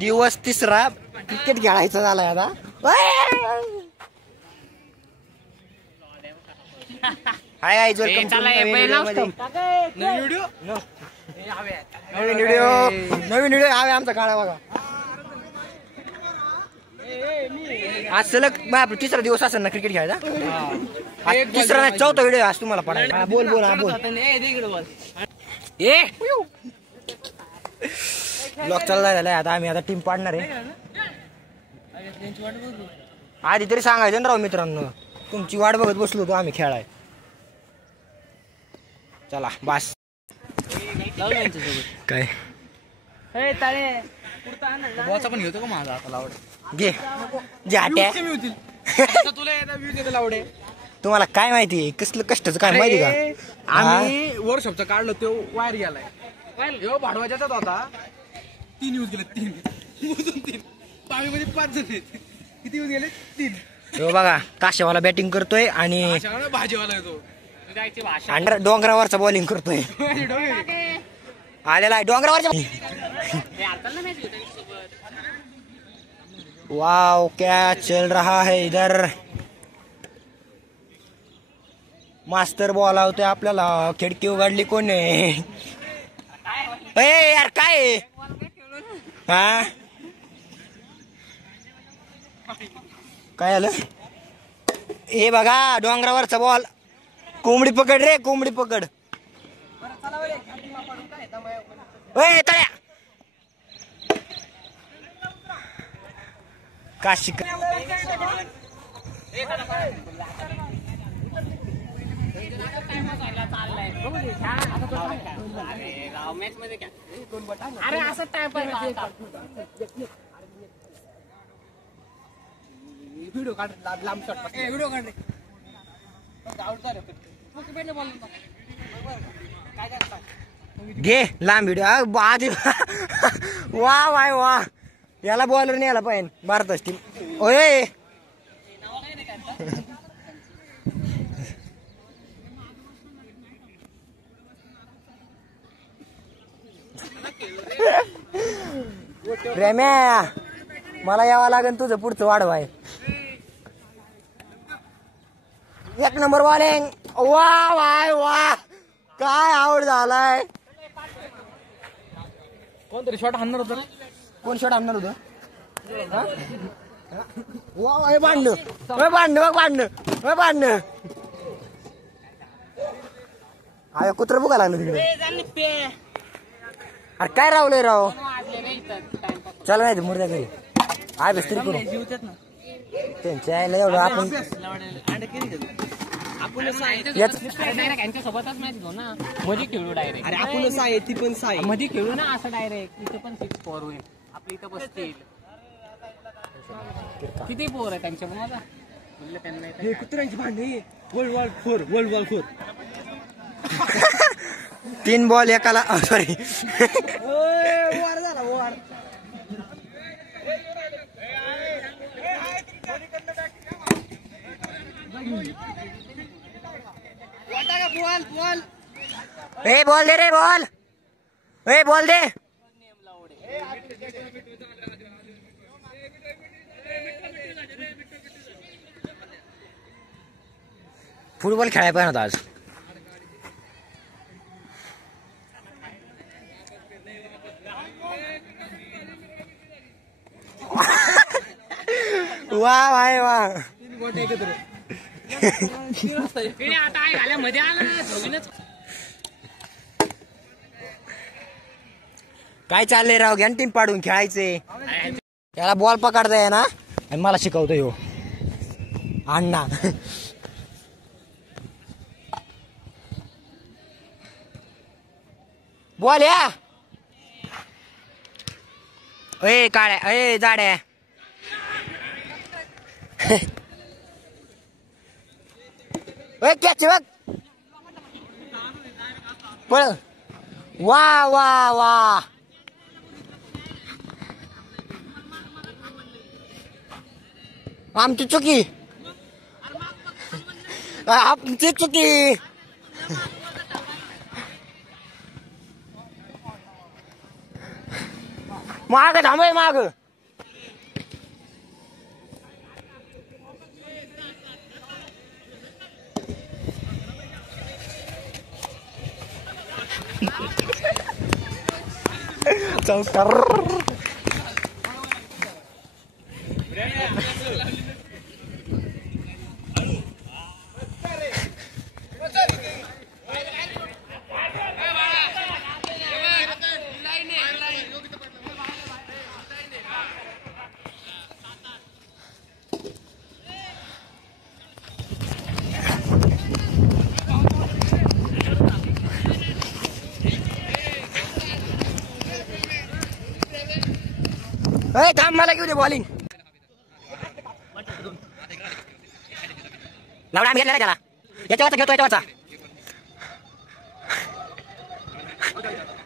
दिवस तिसरा क्रिकेट खेळायचा झालाय आता. हाय हाय वेलकम नवीन व्हिडिओ हवे आमचा काळा बघा. आज सलग तिसरा दिवस असेल ना क्रिकेट खेळायचा. तिसरा नाही चौथा व्हिडिओ आज तुम्हाला पडायला. बोल बोल हा बोल. ब्लॉग चालला झालाय आता. आम्ही आता टीम पाडणार आहे. आधी तरी सांगायचं ना राव मित्रांनो. तुमची वाट बघत बसलो होतो आम्ही खेळाय. चला बस काय पण घेतो का माझा आता लावडे घे जाट्या. तुम्हाला काय माहिती कसलं कष्टाचं काय माहिती का. आम्ही वर्कशॉपचं काढलं तो वायर गेलाय. भाडवायचा होता 3 यूज गेले. 3 पावीमध्ये 5 जण आहेत. किती यूज गेले 3. बघा काशावाला बॅटिंग करतोय आणि भाजीवाला येतो डोंगरावरचा बॉलिंग करतोय. आलेला आहे डोंगरावरच्या. वाव क्या चल रहा है इधर. मास्तर बॉल आवतोय आपल्याला. खिडकी उघडली कोणी यार काय हा काय आलं हे बघा डोंगरावरचा बॉल. कोंबडी पकड रे कोंबडी पकड. तळ्या काशी अरे असं टाइम व्हिडिओ काढ लांब शॉट व्हिडिओ काढ घे लांब व्हिडिओ. आधी वा वाय वा. याला बॉलर नाही याला पाहिजे भारत असतील. ओय प्रेम्या मला यावं लागेल तुझं पुढचं वाढवाय. 1 नंबर बॉलिंग. वा वाय वा काय आवड झालाय. कोणतरी शॉट हाणणार होतं. कोण शॉट आणणार होतं. वा बांधणं बांधणं बांधणं बांधणं. अरे कुत्र बुका लागलं तिकडे. अरे काय रावलंय राव. चला नाही मुर्द्या घरी आय बेस तरी करू त्यांच्या आईला एवढं आपण सोबतच मॅच घेऊ ना. मध्ये खेळू डायरेक्ट. अरे आपण साय ती पण साय मध्ये खेळू ना असं डायरेक्ट. इथे पण 6 4 होईल. आपली इथं बसतील. किती पोर आहे त्यांच्या पण माझा हे कुत्र्यांची भांडे. वर्ल्ड वॉर 4 3 बॉल एकाला. सॉरी वार झाला वार. बॉल दे रे बॉल. बॉल दे. फुटबॉल खेळायला पाहिजे आज. वा वाय वा. मध्ये आलं काय चाललंय राव. घ्या टीम पाडून खेळायचे. याला बॉल पकडताय ना आणि मला शिकवतो ह्यो अण्णा. बॉल या काळ्या जाड्या. कॅच बघ पळ. वा वा वा. आमची चुकी. आमची चुकी. माग थांबय माग चौकार थांब मला घेऊ दे बॉलिंग लावडा आम्ही घेतला त्याला याच्यावरचा घेतो याच्यावरचा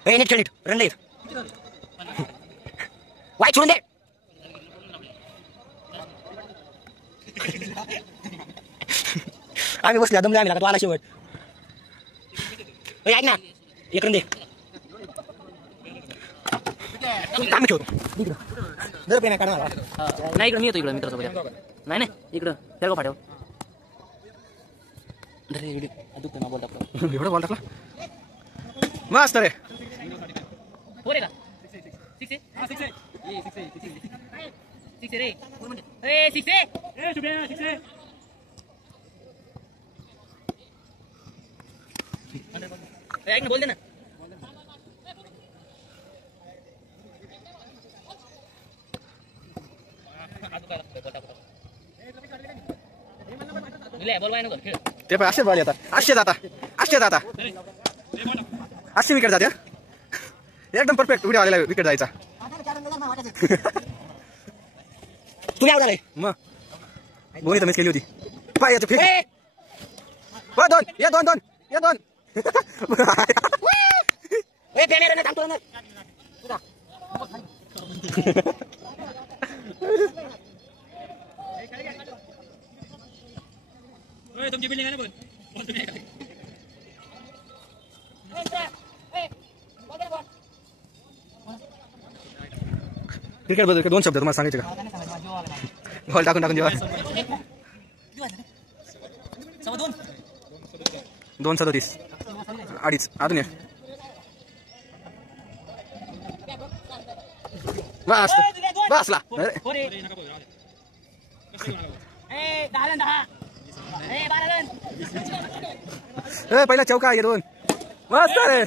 नीट खेळ नीट रन लेट वाईट सोडून दे आम्ही बसलो दमले आम्ही लागतो आला शेवट ऐक ना एक रन दे आम्ही खेळतो जर पेन काढणार नाही इकडं मी येतो इकडं मित्रासोबत नाही नाही इकडं त्या फाट्यावर एवढं बॉल टाकला मस्त रे पोरे का बोल दे ना ते पण असे बॉल येतात असे जाता असे विकेट जाते एकदम परफेक्ट उड्या आलेला विकेट जायचा तुम्ही आवडा रे मग बोनी तर मिस केली होती पायाचं फेक दोन या दोन दोन या दोन थांबतो ना तुमची बिल्डिंग आहे ना क्रिकेट बद्दल दोन शब्द तुम्हाला सांगायचे का बॉल टाकून टाकून जेव्हा 2:37 अडीच अजून बसला पहिला चौका आहे दोन मस्त रे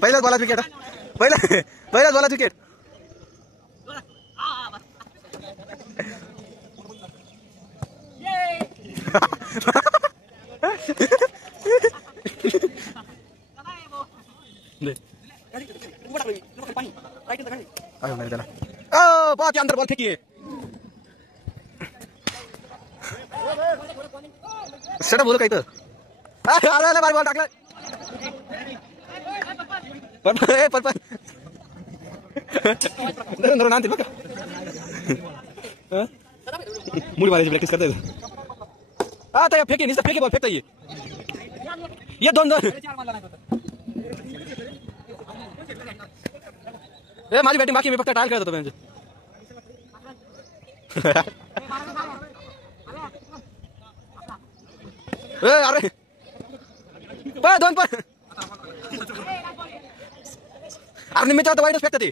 पहिल्याच बॉलात विकेट पहिल्याच बॉलात विकेट बहुत अंदर बॉल फेंकी है सेटा बोल काही तर बार बॉल टाकला पण धरून आणतील बघा मुडी मारायची प्रॅक्टिस करता आता फेके नुसतं फेके बॉल फेकता ये दोन माझी बॅटिंग बाकी मी फक्त टाळ करत होतो अरे दोन पण अरे मित्र तर वाईटच फेकतात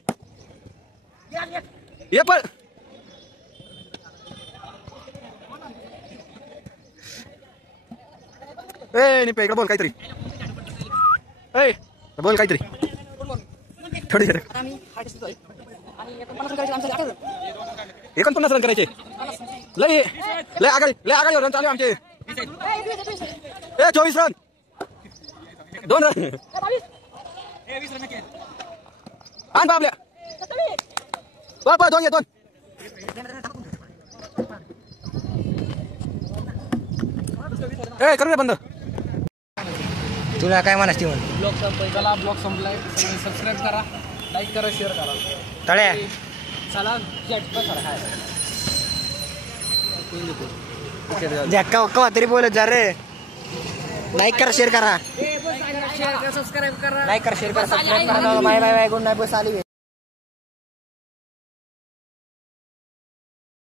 ये पण निपे इकडे बोल काहीतरी बोल काहीतरी थोडी 49 रन करायचे लय आघाडी रन चालू आहे आमचे. 24 रन 2 रन आण बाबल्या बाबा 2 करू दे बंद. तुला काय म्हणास ती म्हण ब्लॉग संपलाय. चला ब्लॉग संपलाय. सबस्क्राईब करा, लाईक करा, शेअर करा. तळ्या चला कवा तरी बोलत जा रे. लाईक करा शेअर करा सबस्क्राईब करा. लाईक करा शेअर करा सबस्क्राईब करा. Bye bye bye good night बस आली.